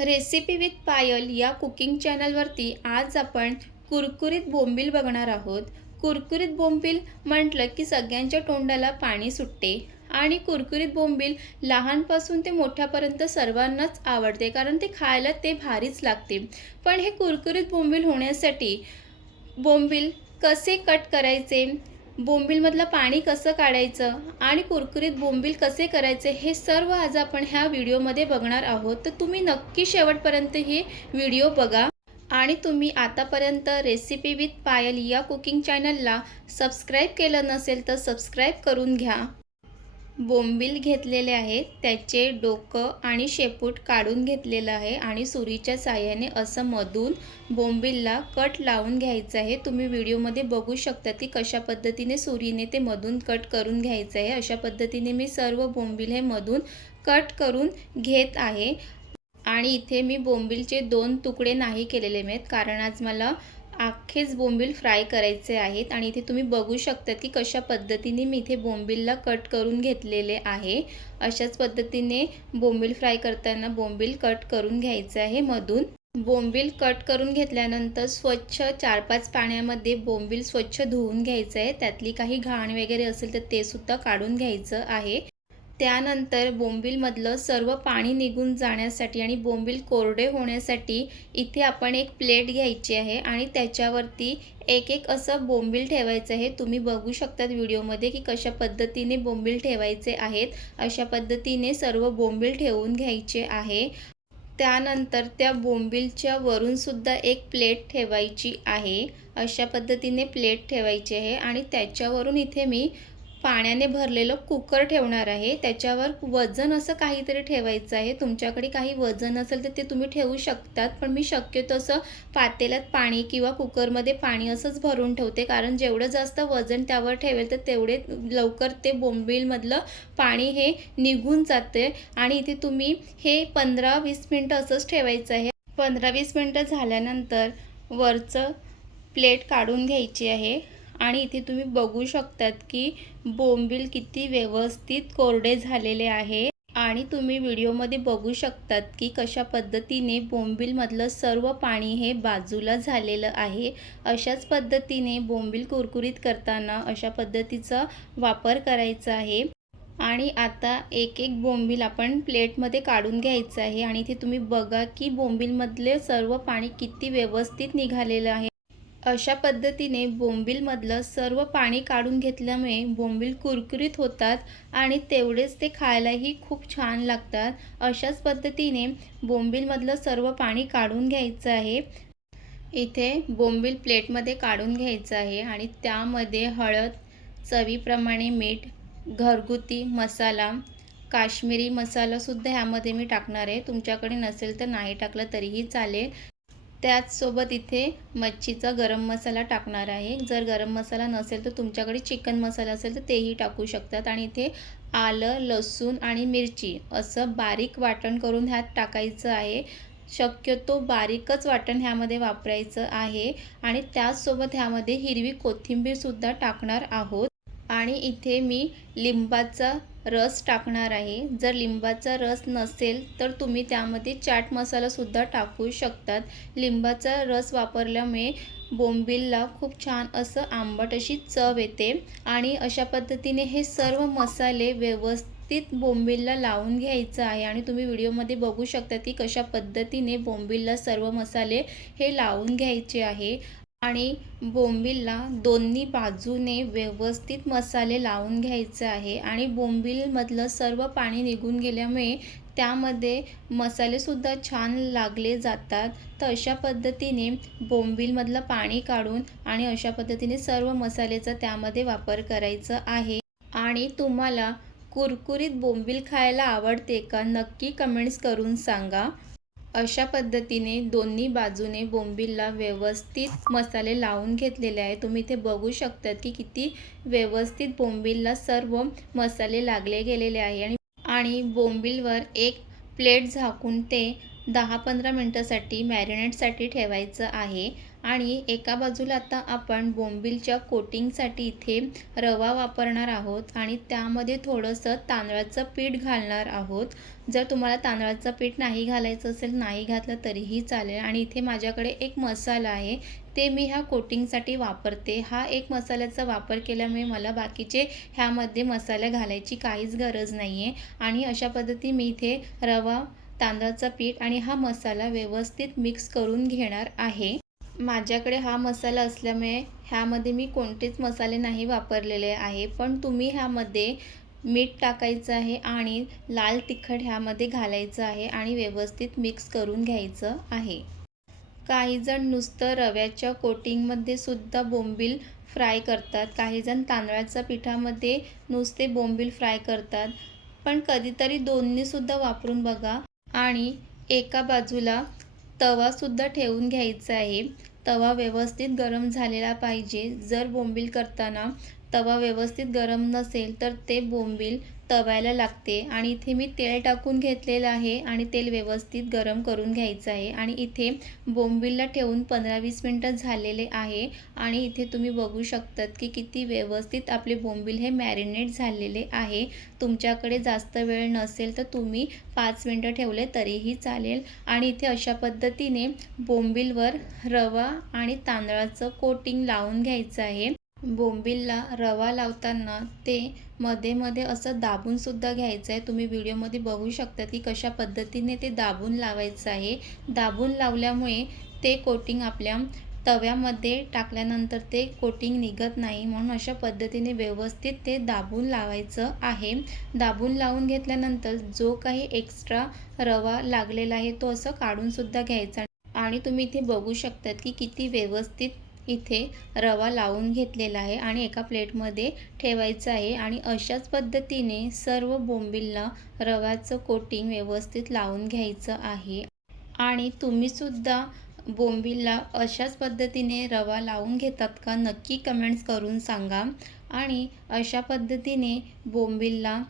Recipe with पायल या cooking चॅनलवरती आज आपण कुरकुरीत बोंबील बघणार आहोत. कुरकुरीत बोंबील म्हटलं की सगळ्यांच्या तोंडाला पाणी सुटते आणि कुरकुरीत बोंबील लहानपासून ते मोठ्यापर्यंत सर्वांनाच आवडते कारण ते खायला ते भारीच लागते. पण हे कुरकुरीत बोंबील होण्यासाठी बोंबील कसे कट करायचे? बोंबीलमधलं पाणी कसं काढायचं आणि कुरकुरीत बोंबील कसे करायचे हे सर्व आज आपण ह्या व्हिडिओमध्ये बघणार आहोत. तर तुम्ही नक्की शेवटपर्यंत हे व्हिडिओ बघा. आणि तुम्ही आतापर्यंत रेसिपी विथ पायल या कुकिंग चॅनलला सबस्क्राईब केलं नसेल तर सबस्क्राईब करून घ्या. बोंबील घेतलेले आहेत. त्याचे डोकं आणि शेपूट काढून घेतलेलं आहे आणि सुरीच्या साह्याने असं मधून बोंबीलला कट लावून घ्यायचं आहे. तुम्ही व्हिडिओमध्ये बघू शकता की कशा पद्धतीने सुरीने ते मधून कट करून घ्यायचं आहे. अशा पद्धतीने मी सर्व बोंबील हे मधून कट करून घेत आहे. आणि इथे मी बोंबीलचे दोन तुकडे नाही केलेले आहेत. कारण आज मला अख्खेच बोंबील फ्राय करायचे आहेत आणि इथे तुम्ही बघू शकता की कशा पद्धतीने मी इथे बोंबीलला कट करून घेतलेले आहे. अशाच पद्धतीने बोंबील फ्राय करताना बोंबील कट करून घ्यायचं आहे मधून. बोंबील कट करून घेतल्यानंतर स्वच्छ चार पाच पाण्यामध्ये बोंबील स्वच्छ धुवून घ्यायचं आहे. त्यातली काही घाण वगैरे असेल तर ते सुद्धा काढून घ्यायचं आहे. त्यानंतर बोंबीलमधलं सर्व पाणी निघून जाण्यासाठी आणि बोंबील कोरडे होण्यासाठी इथे आपण एक प्लेट घ्यायची आहे आणि त्याच्यावरती एक एक असं बोंबील ठेवायचं आहे. तुम्ही बघू शकतात व्हिडिओमध्ये की कशा पद्धतीने बोंबील ठेवायचे आहेत. अशा पद्धतीने सर्व बोंबील ठेवून घ्यायचे आहे. त्यानंतर त्या बोंबीलच्या वरूनसुद्धा एक प्लेट ठेवायची आहे. अशा पद्धतीने प्लेट ठेवायची आहे आणि त्याच्यावरून इथे मी पाण्याने भरलेलं कुकर ठेवणार आहे. त्याच्यावर वजन असं काहीतरी ठेवायचं आहे. तुमच्याकडे काही वजन असेल तर ते तुम्ही ठेवू शकतात. पण मी शक्यतो असं पातेल्यात पाणी किंवा कुकरमध्ये पाणी असंच भरून ठेवते. कारण जेवढं जास्त वजन त्यावर ठेवेल तर तेवढे लवकर ते बोंबीलमधलं पाणी हे निघून जाते. आणि इथे तुम्ही हे पंधरा वीस मिनटं असंच ठेवायचं आहे. पंधरा वीस मिनटं झाल्यानंतर वरचं प्लेट काढून घ्यायची आहे. आणि इथे तुम्ही बघू शकतात की बोंबील किती व्यवस्थित कोरडे झालेले आहे. आणि तुम्ही व्हिडिओमध्ये बघू शकतात की कशा पद्धतीने बोंबीलमधलं सर्व पाणी हे बाजूला झालेलं आहे. अशाच पद्धतीने बोंबील कुरकुरीत करताना अशा पद्धतीचा वापर करायचा आहे. आणि आता एक एक बोंबील आपण प्लेटमध्ये काढून घ्यायचं आहे. आणि इथे तुम्ही बघा की बोंबीलमधले सर्व पाणी किती व्यवस्थित निघालेलं आहे. अशा पद्धतीने बोंबीलमधलं सर्व पाणी काढून घेतल्यामुळे बोंबील कुरकुरीत होतात आणि तेवढेच ते खायलाही खूप छान लागतात. अशाच पद्धतीने बोंबीलमधलं सर्व पाणी काढून घ्यायचं आहे. इथे बोंबील प्लेटमध्ये काढून घ्यायचं आहे आणि त्यामध्ये हळद चवीप्रमाणे मीठ घरगुती मसाला काश्मीरी मसालासुद्धा ह्यामध्ये मी टाकणार आहे. तुमच्याकडे नसेल तर नाही टाकलं तरीही चालेल. त्याचसोबत इथे मच्छीचा गरम मसाला टाकणार आहे. जर गरम मसाला नसेल तर तुमच्याकडे चिकन मसाला असेल तर तेही टाकू शकतात. आणि इथे आलं लसूण आणि मिरची असं बारीक वाटण करून ह्यात टाकायचं आहे. शक्यतो बारीकच वाटण ह्यामध्ये वापरायचं आहे. आणि त्याचसोबत ह्यामध्ये हिरवी कोथिंबीरसुद्धा टाकणार आहोत. आणि इथे मी लिंबाचा रस टाकणार आहे. जर लिंबाचा रस नसेल तर तुम्ही त्यामध्ये चाट मसालासुद्धा टाकू शकतात. लिंबाचा रस वापरल्यामुळे बोंबीलला खूप छान असं आंबट अशी चव येते आणि अशा पद्धतीने हे सर्व मसाले व्यवस्थित बोंबीलला लावून घ्यायचं आहे आणि तुम्ही व्हिडिओमध्ये बघू शकता की कशा पद्धतीने बोंबीलला सर्व मसाले हे लावून घ्यायचे आहे. आणि बोंबीलला दोन्ही बाजूने व्यवस्थित मसाले लावून घ्यायचे आहे आणि बोंबीलमधलं सर्व पाणी निघून गेल्यामुळे त्यामध्ये मसालेसुद्धा छान लागले जातात. तर अशा पद्धतीने बोंबीलमधलं पाणी काढून आणि अशा पद्धतीने सर्व मसाल्याचा त्यामध्ये वापर करायचा आहे. आणि तुम्हाला कुरकुरीत बोंबील खायला आवडते का नक्की कमेंट्स करून सांगा. अशा पद्धतीने दोन्ही बाजूने बोंबीलला व्यवस्थित मसाले लावून घेतलेले आहे. तुम्ही इथे बघू शकतात की किती व्यवस्थित बोंबीलला सर्व मसाले लागले गेलेले आहे. आणि आणि बोंबीलवर एक प्लेट झाकून ते दहा पंधरा मिनटासाठी मॅरिनेटसाठी ठेवायचं आहे. आणि एका बाजूला आता आपण बोंबीलच्या कोटिंगसाठी इथे रवा वापरणार आहोत आणि त्यामध्ये थोडंसं तांदळाचं पीठ घालणार आहोत. जर तुम्हाला तांदळाचं पीठ नाही घालायचं असेल नाही घातलं तरीही चालेल. आणि इथे माझ्याकडे एक मसाला आहे ते मी ह्या कोटिंगसाठी वापरते. हा एक मसाल्याचा वापर केल्यामुळे मला बाकीचे ह्यामध्ये मसाले घालायची काहीच गरज नाही आहे आणि अशा पद्धती मी इथे रवा तांदळाचं पीठ आणि हा मसाला व्यवस्थित मिक्स करून घेणार आहे. माझ्याकडे हा मसाला असल्यामुळे ह्यामध्ये मी कोणतेच मसाले नाही वापरलेले आहे. पण तुम्ही ह्यामध्ये मीठ टाकायचं आहे आणि लाल तिखट ह्यामध्ये घालायचं आहे आणि व्यवस्थित मिक्स करून घ्यायचं आहे. काहीजण नुसतं रव्याच्या कोटिंगमध्ये सुद्धा बोंबील फ्राय करतात. काहीजण तांदळाच्या पिठामध्ये नुसते बोंबील फ्राय करतात. पण कधीतरी दोन्हीसुद्धा वापरून बघा आणि एका बाजूला तवासुद्धा ठेवून घ्यायचा आहे. तवा व्यवस्थित गरम झालेला पाहिजे. जर बोंबील करताना तवा व्यवस्थित गरम नसेल तर ते बोंबील तव्याला लागते. आणि इथे मी तेल टाकून घेतलेलं आहे आणि तेल व्यवस्थित गरम करून घ्यायचं आहे. आणि इथे बोंबीलला ठेवून पंधरा वीस मिनटं झालेले आहे. आणि इथे तुम्ही बघू शकतात की किती व्यवस्थित आपले बोंबील हे मॅरिनेट झालेले आहे. तुमच्याकडे जास्त वेळ नसेल तर तुम्ही पाच मिनटं ठेवले तरीही चालेल. आणि इथे अशा पद्धतीने बोंबीलवर रवा आणि तांदळाचं कोटिंग लावून घ्यायचं आहे. बोंबीलला रवा लावताना ते मध्ये मध्ये असं दाबूनसुद्धा घ्यायचं आहे तुम्ही व्हिडिओमध्ये बघू शकता की कशा पद्धतीने ते दाबून लावायचं आहे. दाबून लावल्यामुळे ते कोटिंग आपल्या तव्यामध्ये टाकल्यानंतर ते कोटिंग निघत नाही म्हणून अशा पद्धतीने व्यवस्थित ते दाबून लावायचं आहे. दाबून लावून घेतल्यानंतर जो काही एक्स्ट्रा रवा लागलेला आहे तो असं काढूनसुद्धा घ्यायचा. आणि तुम्ही इथे बघू शकतात की किती व्यवस्थित इथे रवा लावून घेतलेला आहे आणि एका प्लेटमध्ये ठेवायचं आहे आणि अशाच पद्धतीने सर्व बोंबीलला रव्याचं कोटिंग व्यवस्थित लावून घ्यायचं आहे. आणि तुम्हीसुद्धा बोंबीलला अशाच पद्धतीने रवा लावून घेतात का नक्की कमेंट्स करून सांगा. आणि अशा पद्धतीने बोंबीलला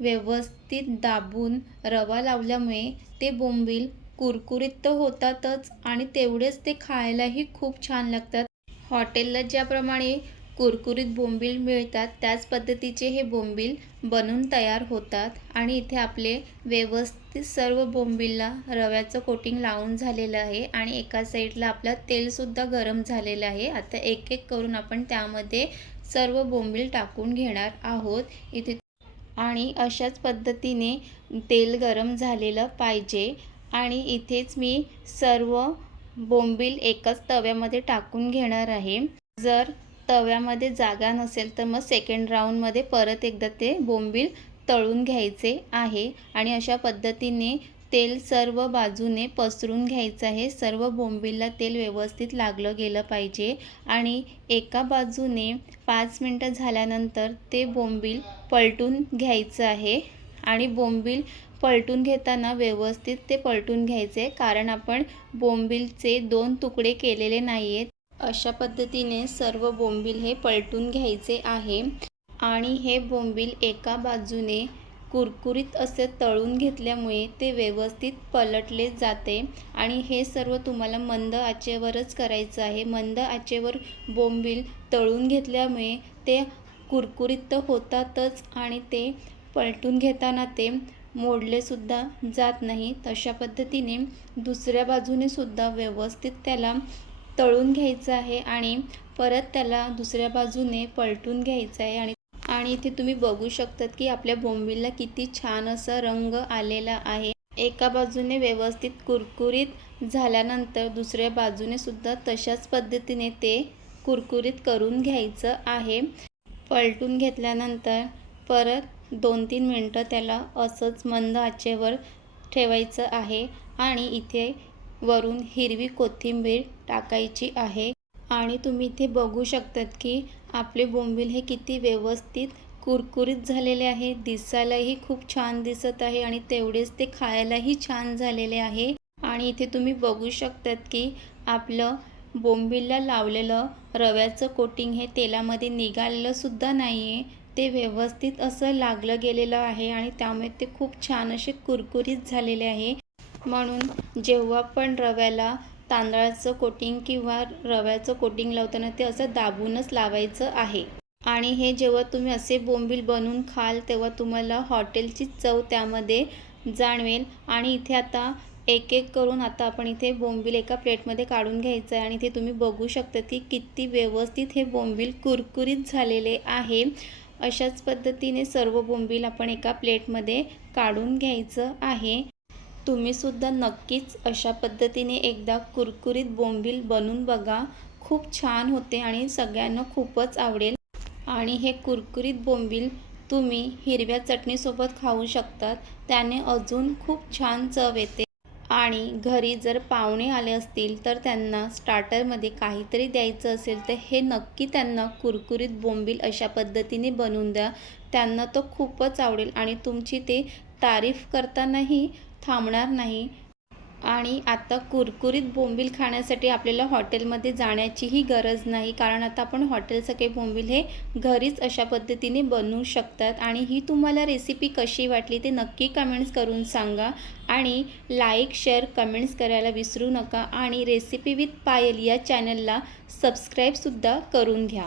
व्यवस्थित दाबून रवा लावल्यामुळे ते बोंबील कुरकुरीत तर होतातच आणि तेवढेच ते खायलाही खूप छान लागतात. हॉटेलला ज्याप्रमाणे कुरकुरीत बोंबील मिळतात त्याच पद्धतीचे हे बोंबील बनून तयार होतात. आणि इथे आपले व्यवस्थित सर्व बोंबीलला रव्याचं कोटिंग लावून झालेलं आहे आणि एका साईडला आपलं तेलसुद्धा गरम झालेलं आहे. आता एक एक करून आपण त्यामध्ये सर्व बोंबील टाकून घेणार आहोत. इथे आणि अशाच पद्धतीने तेल गरम झालेलं पाहिजे. आणि इथेच मी सर्व बोंबील एकाच तव्यामध्ये टाकून घेणार आहे. जर तव्यामध्ये जागा नसेल तर मग सेकंड राऊंडमध्ये परत एकदा ते बोंबील तळून घ्यायचे आहे आणि अशा पद्धतीने तेल सर्व बाजूने पसरून घ्यायचं आहे. सर्व बोंबीलला तेल व्यवस्थित लागलं गेलं पाहिजे आणि एका बाजूने पाच मिनटं झाल्यानंतर ते बोंबील पलटून घ्यायचं आहे आणि बोंबील पलटून घेताना व्यवस्थित ते पलटून घ्यायचे कारण आपण बोंबीलचे दोन तुकडे केलेले नाही आहेत अशा पद्धतीने सर्व बोंबील हे पलटून घ्यायचे आहे आणि हे बोंबील एका बाजूने कुरकुरीत असे तळून घेतल्यामुळे ते व्यवस्थित पलटले जाते आणि हे सर्व तुम्हाला मंद आचेवरच करायचं आहे. मंद आचेवर बोंबील तळून घेतल्यामुळे ते कुरकुरीत तर होतातच आणि ते पलटून घेताना ते मोडलेसुद्धा जात नाही. तशा पद्धतीने दुसऱ्या बाजूने सुद्धा व्यवस्थित त्याला तळून घ्यायचं आहे आणि परत त्याला दुसऱ्या बाजूने पलटून घ्यायचं आहे आणि आणि इथे तुम्ही बघू शकतात की आपल्या बोंबिलला किती छान असा रंग आलेला आहे. एका बाजूने व्यवस्थित कुरकुरीत झाल्यानंतर दुसऱ्या बाजूने सुद्धा तशाच पद्धतीने ते कुरकुरीत करून घ्यायचं आहे. पलटून घेतल्यानंतर परत दोन तीन मिनटं त्याला असंच मंद आचेवर ठेवायचं आहे आणि इथे वरून हिरवी कोथिंबीर टाकायची आहे. आणि तुम्ही इथे बघू शकतात की आपले बोंबील हे किती व्यवस्थित कुरकुरीत झालेले आहे. दिसायलाही खूप छान दिसत आहे आणि तेवढेच ते खायलाही छान झालेले आहे. आणि इथे तुम्ही बघू शकतात की आपलं बोंबीलला लावलेलं रव्याचं कोटिंग हे तेलामध्ये निघालेलं सुद्धा नाही आहे ते व्यवस्थित असं लागलं गेलेलं आहे आणि त्यामुळे ते खूप छान असे कुरकुरीत झालेले आहे. म्हणून जेव्हा पण रव्याला तांदळाचं कोटिंग किंवा रव्याचं कोटिंग लावताना ते असं दाबूनच लावायचं आहे. आणि हे जेव्हा तुम्ही असे बोंबील बनवून खाल तेव्हा तुम्हाला हॉटेलची चव त्यामध्ये जाणवेल. आणि इथे आता एक एक करून आता आपण इथे बोंबील एका प्लेटमध्ये काढून घ्यायचं आहे. आणि इथे तुम्ही बघू शकता की किती व्यवस्थित हे बोंबील कुरकुरीत झालेले आहे. अशाच पद्धतीने सर्व बोंबील आपण एका प्लेटमध्ये काढून घ्यायचं आहे. तुम्हीसुद्धा नक्कीच अशा पद्धतीने एकदा कुरकुरीत बोंबील बनवून बघा. खूप छान होते आणि सगळ्यांना खूपच आवडेल. आणि हे कुरकुरीत बोंबील तुम्ही हिरव्या चटणीसोबत खाऊ शकतात. त्याने अजून खूप छान चव येते. आणि घरी जर पाहुणे आले असतील तर त्यांना स्टार्टरमध्ये काहीतरी द्यायचं असेल तर हे नक्की त्यांना कुरकुरीत बोंबील अशा पद्धतीने बनवून द्या. त्यांना तो खूपच आवडेल आणि तुमची ते तारीफ करतानाही थांबणार नाही. आणि आता कुरकुरीत बोंबील खाण्यासाठी आपल्याला हॉटेलमध्ये जाण्याचीही गरज नाही कारण आता आपण हॉटेलसके बोंबील हे घरीच अशा पद्धतीने बनवू शकतात. आणि ही तुम्हाला रेसिपी कशी वाटली ते नक्की कमेंट्स करून सांगा. आणि लाईक शेअर कमेंट्स करायला विसरू नका. आणि रेसिपी विथ पायल या चॅनलला सबस्क्राईबसुद्धा करून घ्या.